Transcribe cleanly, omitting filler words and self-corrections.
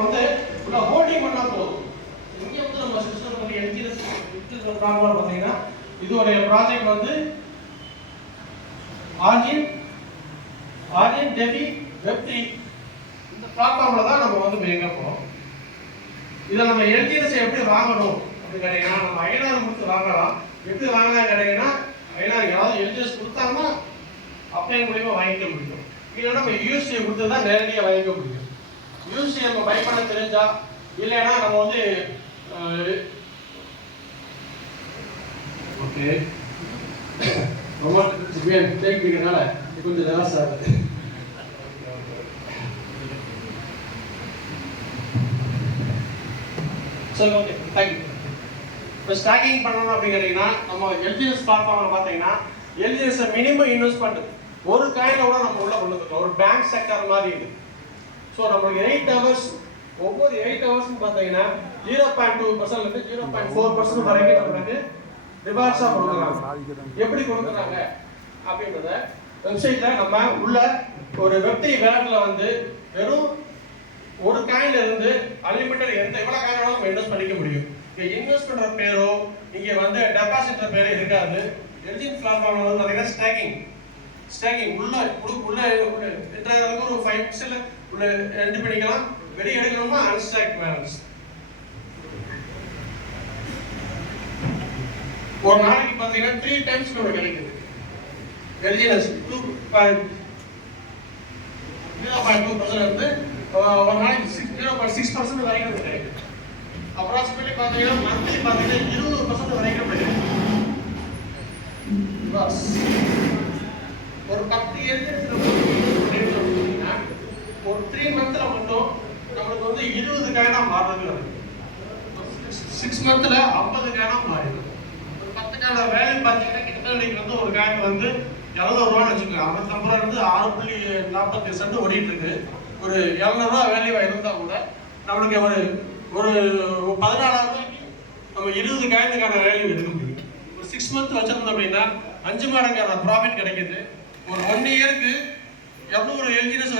நம்ம வந்து உள்ள ஹோல்டிங் பண்ணா போதும். இங்க வந்து நம்ம சிஸ்டம் வந்து எல்ஜிஎஸ் ப்ராப்ளம் பார்த்தீங்கன்னா இதோடைய ப்ராஜெக்ட் வந்து ஆர்ஜின் டெவி வெப்3 இந்த பிளாட்ஃபார்ம்ல தான் நம்ம வந்து இயங்க போறோம். இதை நம்ம எல்ஜிஎஸ் எப்படி வாங்கணும் அப்படின்னு கேட்டீங்கன்னா நம்ம ஐநாறு கொடுத்து வாங்கலாம். எப்படி வாங்கலாம் கேட்டீங்கன்னா ஐநாறு ஏதாவது எல்ஜிஎஸ் கொடுத்தாங்கன்னா அப்ளை மூலியமா வாங்கிக்க முடியும். இல்லைன்னா நம்ம யூஎஸ்ஏ கொடுத்து தான் நேரடியாக வாங்கிக்க முடியும். யூஎஸ்ஏ நம்ம பை பண்ண தெரிஞ்சா இல்லைன்னா நம்ம வந்து ஓகே ரொம்ப தேய்க்கிறதுனால கொஞ்சம் நிராசை ஆகுது. சரி ஓகே தேங்க்யூ. இப்போ ஸ்டாக்கிங் பண்ணணும் அப்படின்னு கேட்டிங்கன்னா நம்ம எல்ஜிஎஸ் பிளாட்ஃபார்மில் பார்த்தீங்கன்னா எல்ஜிஎஸ் மினிமம் இன்வெஸ்ட்மெண்ட் ஒரு காயினை கூட நம்ம உள்ள கொண்டு வந்துருக்கோம். ஒரு பேங்க் செக்டர் மாதிரி இருக்குது. ஸோ நம்மளுக்கு 8 hours ஒவ்வொரு 8 ஹவர்ஸ்னு பார்த்தீங்கன்னா 0.2% 0.4% வரைக்கும் நம்மளுக்கு ரிவார்ட்ஸாக கொடுக்குறாங்க. எப்படி கொடுக்குறாங்க அப்படின்றத வெப்சைட்டில் நம்ம உள்ள ஒரு வெப்3 வேலட்டில் வந்து வெறும் ஒரு காயின்ல இருந்து அன்லிமிட்டட் எவ்வளோ காயின் நம்ம இன்வெஸ்ட் பண்ணிக்க முடியும். இங்கே இன்வெஸ்ட் பண்ணுற பேரோ இங்கே வந்து டெபாசிட்ற பேரோ இருக்காது. எல்ஜிஎஸ் பிளாட்ஃபார்ம்ல வந்து பார்த்தீங்கன்னா ஸ்டாக்கிங் உள்ள எட்டாயிரம் ஒரு 5% உள்ள என்ட்ரி பண்ணிக்கலாம். வெளியே எடுக்கணுமா அன்ஸ்டாக் பேலன்ஸ் ஒரு நாளைக்கு பார்த்தீங்கன்னா 3 டைம்ஸ் கூட கிடைக்குது. எல்ஜிஎஸ் 2.2% வந்து ஒரு நாளைக்கு 0.6% வரைக்கும் கிடைக்குது. அப்ராக்சிமேட்லி பார்த்தீங்கன்னா மந்த்லி பார்த்தீங்கன்னா 20% வரைக்கும் கிடைக்குது. ஒரு 10 இயருக்கு ஒரு 3 மந்த்ல மட்டும் நம்மளுக்கு வந்து 20 காயினா மாறுறது. 6 மந்த்ல 50 காயினா மாறிடும். ஒரு 10 காயின வேல்யூ பார்த்தீங்கன்னா கிட்டத்தட்ட வந்து ஒரு காயின் வந்து 700 ரூபான்னு வச்சுக்கோங்க. 55 ரூபா இருந்து 6.47 சென்ட் ஓடிட்டு இருக்கு. ஒரு 700 ரூபா வேல்யூவா இருந்தா கூட நம்மளுக்கு ஒரு 14,000 ரூபாய்க்கு நம்ம 20 காயினுக்கான வேல்யூ எடுக்க முடியும். ஒரு 6 மந்த் வச்சிருந்தோம் அப்படின்னா 5 மடங்கான ப்ராஃபிட் கிடைக்குது. ஒரு 1 இயருக்கு எவ்வளோ ஒரு எல்ஜிஎஸ்